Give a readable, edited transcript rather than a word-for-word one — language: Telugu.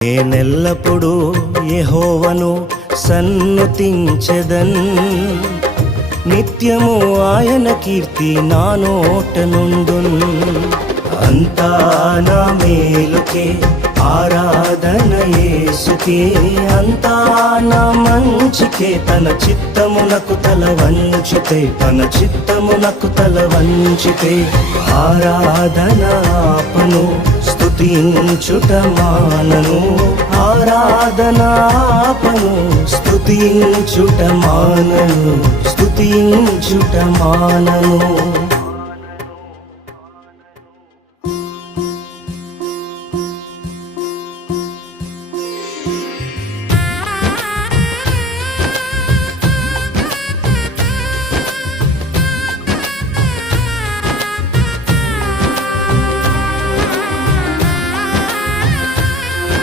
నేనెల్లప్పుడూ యెహోవాను సన్నుతించెదన్, నిత్యము ఆయన కీర్తి నా నోట నుండున్. అంతా నా మేలుకే ఆరాధన యేసుకే, అంతా నా మంచికే. తన చిత్తమునకు తల వంచితే, తన చిత్తమునకు తల వంచితే ఆరాధన ఆపను, స్తుతించుట మానను. ఆరాధన ఆపను, స్తుతించుట మానను, స్తుతించుట మానను.